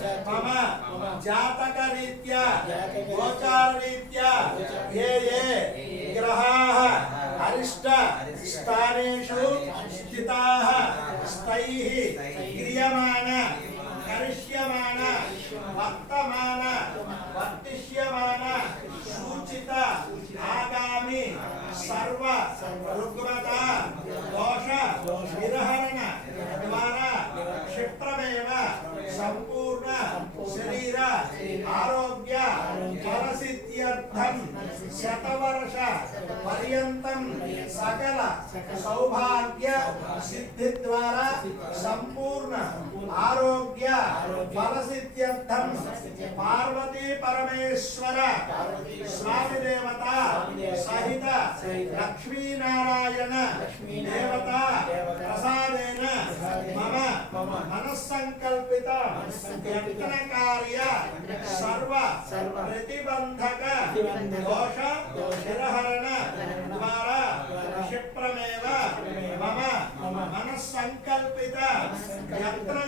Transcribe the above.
मम जातक रीत्या गोचार रीत्या ये ये ग्रहाः अरिष्ट स्थानेषु स्थिताः स्थैः क्रियमाण करिष्यमाण वर्तमान वर्तिष्यमाण सूचित आगामी सर्व रुग्मता दोष निरहरण द्वारा क्षिप्रमेव संपूर्ण शरीर आरोग्य फलसिद्ध्यर्थं शतवर्ष पर्यन्तं सकल सौभाग्य सिद्धि द्वारा संपूर्ण आरोग्य फलसिद्ध्यर्थं पार्वती परमेश्वर स्वामी देवता सहित लक्ष्मी नारायण देवता प्रसादेन मम मनस्संकल्पित यत्न कार्य सर्व प्रतिबंधक दोष निरहरण द्वारा क्षिप्रमेव मम मनस्संकल्पित यत्न